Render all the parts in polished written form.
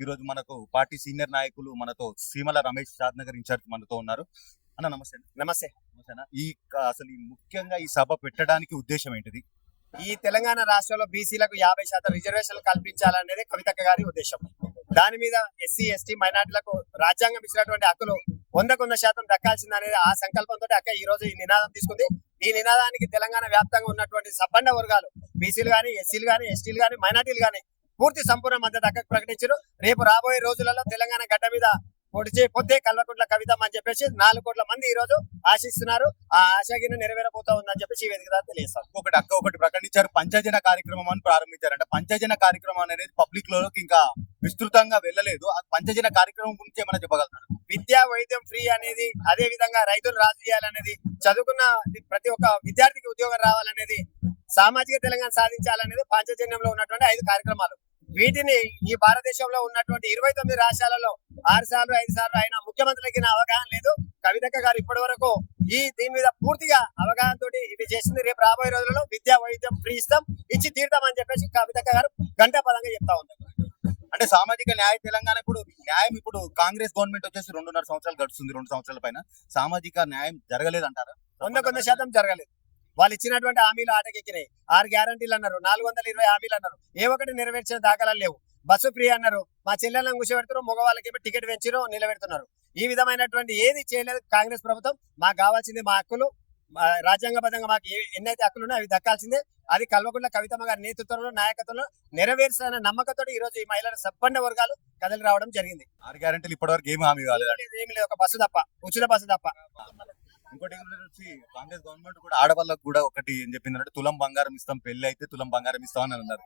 ఈ రోజు మనకు పార్టీ సీనియర్ నాయకులు మనతో సీమల రమేష్ షాద్నగర్ ఇన్ఛార్జ్ మనతో ఉన్నారు. అన్న నమస్తే. నమస్తే. నమస్తే. అసలు ముఖ్యంగా ఈ సభ పెట్టడానికి ఉద్దేశం ఏంటిది? ఈ తెలంగాణ రాష్ట్రంలో బీసీలకు 50% రిజర్వేషన్లు కల్పించాలనేది కవితక్క గారి ఉద్దేశం. దాని మీద ఎస్సీ ఎస్టీ మైనార్టీలకు రాజ్యాంగం ఇచ్చినటువంటి హక్కులు 100% దక్కాల్సిందనేది ఆ సంకల్పంతో అక్క ఈ రోజు ఈ నినాదం తీసుకుంది. ఈ నినాదానికి తెలంగాణ వ్యాప్తంగా ఉన్నటువంటి సబ్బండ వర్గాలు బీసీలు గానీ, ఎస్సీలు గానీ, ఎస్టీలు గానీ, మైనార్టీలు గానీ పూర్తి సంపూర్ణ మద్దతు అక్కకు ప్రకటించారు. రేపు రాబోయే రోజులలో తెలంగాణ గడ్డ మీద పొద్దే కల్వకుంట్ల కవితం అని చెప్పేసి 4 కోట్ల మంది ఈ రోజు ఆశిస్తున్నారు. ఆ ఆశగిని నెరవేరబోతా ఉందని చెప్పేసి ఈ వేదిక ద్వారా తెలియజేస్తారు. ఒకటి ప్రకటించారు, పంచజన కార్యక్రమం అని ప్రారంభించారంట. పంచజన కార్యక్రమం అనేది పబ్లిక్ లోకి ఇంకా విస్తృతంగా వెళ్ళలేదు. ఆ పంచజన కార్యక్రమం గురించి ఏమైనా చెప్పగలుగుతారు? విద్యా వైద్యం ఫ్రీ అనేది, అదే విధంగా రైతులు రాజు చేయాలనేది, చదువుకున్న ప్రతి ఒక్క విద్యార్థికి ఉద్యోగం రావాలనేది, సామాజిక తెలంగాణ సాధించాలనేది పంచజన్యంలో ఉన్నటువంటి 5 కార్యక్రమాలు. వీటిని ఈ భారతదేశంలో ఉన్నటువంటి 29 రాష్ట్రాలలో 6 సార్లు 5 సార్లు ఆయన ముఖ్యమంత్రికి అవగాహన లేదు. కవితక్క గారు ఇప్పటి వరకు దీని మీద పూర్తిగా అవగాహన తోటి ఇవి చేసింది. రేపు రాబోయే రోజులలో విద్యా వైద్యం ఫ్రీ ఇస్తాం, ఇచ్చి తీర్థం అని చెప్పేసి కవితక్క గారు గంటాపదంగా చెప్తా ఉంది. అంటే సామాజిక న్యాయ తెలంగాణ ఇప్పుడు కాంగ్రెస్ గవర్నమెంట్ వచ్చేసి 2.5 సంవత్సరాలు గడుస్తుంది. 2 సంవత్సరాల పైన సామాజిక న్యాయం జరగలేదంటారా? 100% జరగలేదు. వాళ్ళు ఇచ్చినటువంటి హామీలు ఆటకెక్కినాయి. 6 గ్యారంటీలు అన్నారు, 420 హామీలు అన్నారు, ఏ ఒక్కటి నెరవేర్చిన దాఖలాలు లేవు. బస్సు ఫ్రీ అన్నారు, మా చెల్లెలను కూర్చోబెడుతున్నారు, మగవాళ్ళకి టికెట్ పెంచారు, నిలబెడుతున్నారు. ఈ విధమైనటువంటి ఏది చేయలేదు కాంగ్రెస్ ప్రభుత్వం. మాకు కావాల్సింది మా హక్కులు, రాజ్యాంగబద్ధంగా మాకు ఎన్నైతే హక్కులు ఉన్నాయో అవి దక్కాల్సిందే. అది కల్వకుంట్ల కవితమ్మ గారి నేతృత్వంలో, నాయకత్వంలో నెరవేర్చిన నమ్మకంతో ఈ రోజు ఈ మహిళల సబ్బండ వర్గాలు కదలి రావడం జరిగింది. 6 గ్యారెంటీలు ఇప్పటి వరకు ఏమి హామీ కాలేదు. ఏమి లేదు, ఒక బస్సు తప్ప, ఉచిత బస్సు తప్ప. ఇంకోటి వచ్చి కాంగ్రెస్ గవర్నమెంట్ కూడా ఆడవాళ్ళకు కూడా ఒకటి ఏం చెప్పిందంటే తులం బంగారం ఇస్తాం, పెళ్లి అయితే తులం బంగారం ఇస్తాం అని అన్నారు.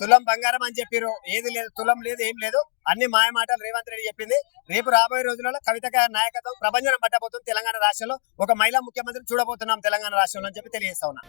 తులం బంగారం అని చెప్పారు, ఏది లేదు, తులం లేదు, ఏం లేదు, అన్ని మాయ మాటలు రేవంత్ రెడ్డి చెప్పింది. రేపు రాబోయే రోజులలో కవితక్క నాయకత్వం ప్రభంజనం పట్టబోతుంది. తెలంగాణ రాష్ట్రంలో ఒక మహిళా ముఖ్యమంత్రిని చూడబోతున్నాం తెలంగాణ రాష్ట్రంలో అని చెప్పి తెలియజేస్తా ఉన్నా.